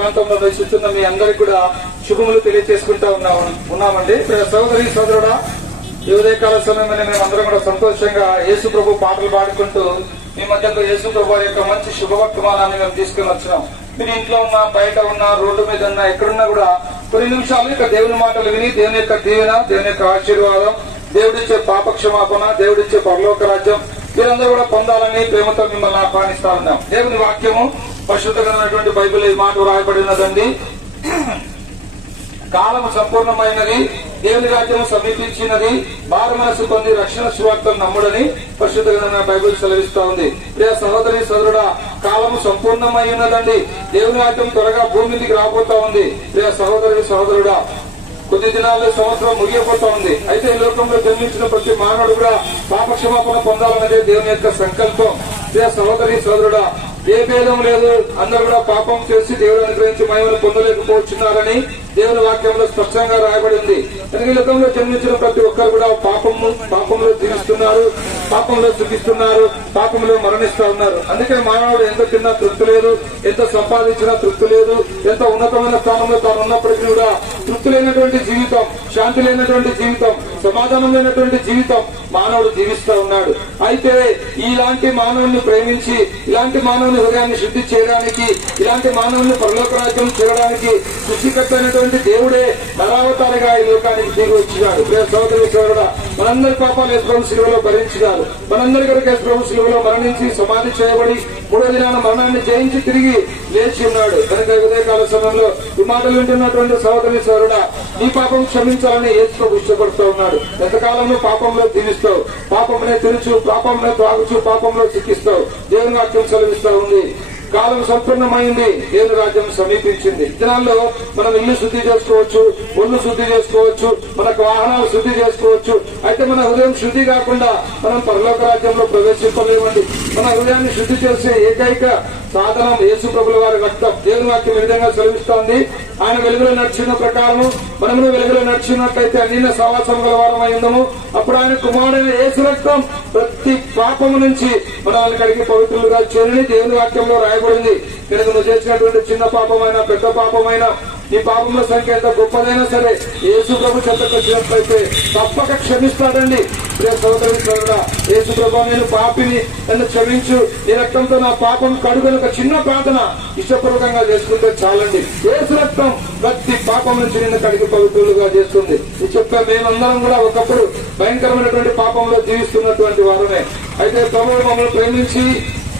ప్రాంతంలో నివసిస్తున్న మీ అందరికి కూడా శుభములు తెలియజేసుకుంటా ఉన్నామండి. సోదరి సోదరుడా, ఈ ఉదయకాల సమయమని మేము అందరం కూడా సంతోషంగా యేసు ప్రభు పాటలు పాడుకుంటూ మీ మధ్యకు యేసు ప్రభు యొక్క మంచి శుభవర్తమానాన్ని మేము తీసుకుని వచ్చినాం. మీరు ఇంట్లో ఉన్నా, బయట ఉన్నా, రోడ్డు మీద ఉన్నా, ఎక్కడున్నా కూడా కొన్ని నిమిషాలు ఇక దేవుని మాటలు విని దేవుని యొక్క దీవెన, దేవుని యొక్క ఆశీర్వాదం, దేవుడిచ్చే పాప క్షమాపణ, దేవుడిచ్చే పరలోక రాజ్యం మీరందరూ కూడా పొందాలని ప్రేమతో మిమ్మల్ని ఆహ్వానిస్తా ఉన్నాం. దేవుని వాక్యము పరిశుద్ధమైనటువంటి బైబిల్ ఈ మాట రాయబడి ఉన్నదండి. కాలము సంపూర్ణమైనది, దేవుని రాజ్యము సమీపించినది, మారు మనసు పొంది రక్షణ సువార్తను నమ్ముడని పరిశుద్ధమైన బైబిల్ సెలవిస్తా ఉంది. ప్రియ సహోదరి సోదరుడా, కాలము సంపూర్ణమై ఉన్నదండి. దేవుని రాజ్యం త్వరగా భూమి మీదకి రాబోతా ఉంది. ప్రియ సహోదరి సహోదరుడా, కొద్ది దినాల్లో సంవత్సరం ముగియబోతా ఉంది. అయితే ఈ లోకంలో జన్మించిన ప్రతి మానవుడు కూడా పాపక్షమాపణ పొందాలన్నదే దేవుని యొక్క సంకల్పం. ప్రియ సహోదరి సోదరుడా, ఏ భేదం లేదు, అందరూ కూడా పాపం చేసి దేవుడు అనుగ్రహించి మహిమను పొందలేకపోతున్నారని దేవుని వాక్యంలో స్పష్టంగా రాయబడి ఉంది. ఈ లోకంలో జన్మించిన ప్రతి ఒక్కరు కూడా పాపంలో జీవిస్తున్నారు, పాపంలో సుఖిస్తున్నారు, పాపంలో మరణిస్తా ఉన్నారు. అందుకని మానవుడు ఎంత తిన్నా తృప్తి లేదు, ఎంత సంపాదించినా తృప్తి లేదు, ఎంత ఉన్నతమైన స్థానంలో తాను ఉన్నప్పటికీ కూడా తృప్తి లేనటువంటి జీవితం, శాంతి లేనటువంటి జీవితం, సమాధానం లేనటువంటి జీవితం మానవుడు జీవిస్తా ఉన్నాడు. అయితే ఇలాంటి మానవుని ప్రేమించి, ఇలాంటి మానవుని హృదయాన్ని శుద్ధి చేయడానికి, ఇలాంటి మానవుని పరలోక రాజ్యం చేరడానికి సృష్టికర్తైనటువంటి దేవుడే నరావతారిగా ఈ లోకానికి దిగి వచ్చినాడు. సోదరి సోదరుడా, మనందరి పాపాలు యేసు ప్రభు శిలువలో భరించినారు. మనందరి కొరకు యేసు ప్రభు శిలువలో మరణించి సమాధి చేయబడి మూడో దినాన మరణాన్ని జయించి తిరిగి లేచి ఉన్నాడు. కనుక ఉదయకాల సమయంలో ఈ మాటలు వింటున్నటువంటి సోదరి సోదరుడా, నీ పాపం క్షమించాలని యేసు ప్రభు ఇష్టపడుతూ ఉన్నాడు. ఎంతకాలంలో పాపంలో జీవిస్తావు, పాపంలో తిరుచు, పాపంలో త్రాగుచు, పాపంలో చిక్కిస్తావు. దేవుని వాక్యం సెలవిస్తూ ఉంది. కాలం సంపూర్ణమైంది, దేవుని రాజ్యం సమీపించింది. దినాల్లో మనం ఇల్లు శుద్ధి చేసుకోవచ్చు, ఒళ్ళు శుద్ధి చేసుకోవచ్చు, మనకు వాహనాలు శుద్ధి చేసుకోవచ్చు. అయితే మన హృదయం శుద్ధి కాకుండా మనం పరలోక రాజ్యంలో ప్రవేశించలేమండి. మన హృదయాన్ని శుద్ధి చేసే ఏకైక సాధనం యేసు ప్రభుల వారి రక్తం. దేవుని వాక్యం ఈ విధంగా సెలవిస్తోంది. ఆయన వెలుగులో నడిచిన ప్రకారము మనము వెలుగులో నడిచినట్లయితే అన్ని సహవాసం గల వారం అయిందము. అప్పుడు ఆయన కుమారుడైన యేసు రక్తం ప్రతి పాపము నుంచి మనల్ని కడిగి పవిత్రులుగా చేరని దేవుని వాక్యంలో రాయబడింది. కనుక నువ్వు చేసినటువంటి చిన్న పాపమైనా పెద్ద పాపమైనా, నీ పాపముల సంఖ్య ఎంత గొప్పదైనా సరే యేసు ప్రభు చెంతకు వచ్చినట్లయితే తప్పక క్షమిస్తాడండి. ప్రియ సోదరి సోదరుడా, యేసు ప్రభు నేను పాపిని, నన్ను క్షమించు, నీ రక్తంతో నా పాపం కడుగుని ఒక చిన్న ప్రార్థన ఇష్టపూర్వకంగా చేసుకుంటే చాలండి. యేసు రక్తం ప్రతి పాపం నుంచి నిన్ను కడిగి పవిత్రులుగా చేస్తుంది. ఇది చెప్పా. మేమందరం కూడా ఒకప్పుడు భయంకరమైనటువంటి పాపంలో జీవిస్తున్నటువంటి వారమే. అయితే ప్రభువు మమ్మల్ని ప్రేమించి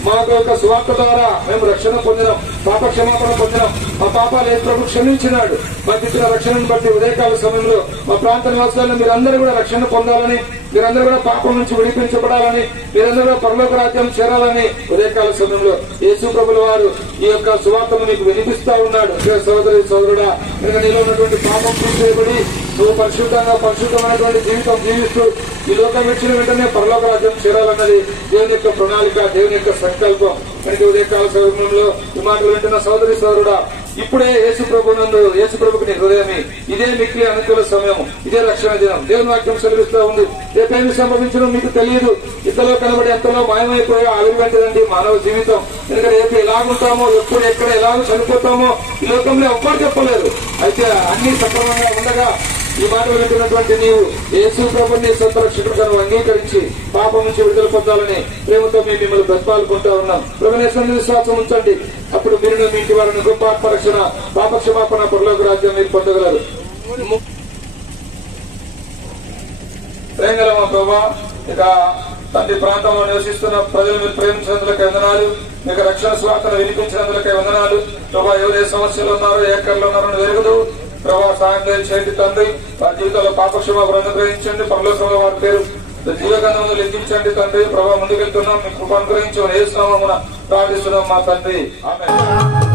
మాకు యొక్క సువార్త ద్వారా మేము రక్షణ పొందినాం, పాప క్షమాపణ పొందినాం. మా పాపాలు యేసు ప్రభు క్షమించినాడు. మాకు ఇచ్చిన రక్షణను బట్టి ఉదయకాల సమయంలో మా ప్రాంత నివాసాలను మీరందరూ కూడా రక్షణ పొందాలని, మీరందరూ కూడా పాపం నుంచి విడిపించబడాలని, మీరందరూ కూడా పరలోక రాజ్యం చేరాలని ఉదయకాల సమయంలో యేసు ప్రభుల వారు ఈ యొక్క సువార్తను నీకు వినిపిస్తా ఉన్నాడు. సోదరి సోదరుడా, కనుక నీలో ఉన్నటువంటి పాపం తీసేయబడి నువ్వు పరిశుద్ధమైనటువంటి జీవితం జీవిస్తూ ఈ లోకం విడిచిన వెంటనే పరలోక రాజ్యం చేరాలన్నది దేవుని యొక్క ప్రణాళిక, దేవుని యొక్క సంకల్పం. కనుక ఉదయకాల సమయంలో ఈ మాటలు వింటున్న సోదరి సోదరుడా, ఇప్పుడే యేసు ప్రభుకి నీ హృదయమే. ఇదే మిక్కిలి అనుకూల సమయం, ఇదే రక్షణ దినం. దేవుని వాక్యం సెలవిస్తూ ఉంది. రేపేమి సంభవించడం మీకు తెలియదు. ఇంతలో కనబడి ఎంతలో మాయమైపోయా ఆవిరివంటిదండి మానవ జీవితం. ఎందుకంటే రేపు ఎలాగుంటామో, ఎప్పుడు ఎక్కడ ఎలాగ చనిపోతామో ఈ లోకంలో ఎవ్వరు చెప్పలేరు. అయితే అన్ని సక్రమంగా ఉండగా ఈ మాటలు వింటున్నటువంటి నీవు యేసు ప్రభుని సొంత రక్షకుడుగా అంగీకరించి పాపం నుంచి విడుదల పొందాలని ప్రేమతో మేము మిమ్మల్ని బ్రతిమాలుకుంటా ఉన్నాం. ప్రభుని విశ్వాసం ఉంచండి. అప్పుడు మీరు మీ ఇంటి వారిని గొప్ప ఆత్మరక్షణ, పాప క్షమాపణ, పరలోక రాజ్యం మీరు పొందగలరు. ప్రేమగలమా ప్రభా, ఇక తండ్రి ప్రాంతంలో నివసిస్తున్న ప్రజలు మీరు ప్రేమించినందులకై వందనాలు, మీకు రక్షణ స్వార్థను వినిపించినందులకై వందనాలు. ప్రభా, ఎవరే సమస్యలు ఉన్నారో, ఎక్కర్లు ఉన్నారో ఎరుగుదు. ప్రభా, సాయం చేయండి తండ్రి. వారి జీవితంలో పాపక్షమాపణ అనుగ్రహించండి. పరలోకంలో వారి పేరు జీవగంధంలో లెక్కించండి తండ్రి. ప్రభా, ముందుకెళ్తున్నాం, మీ కృప అనుగ్రహించి యేసు నామమున ప్రార్థిస్తున్నాం మా తండ్రి. ఆమేన్.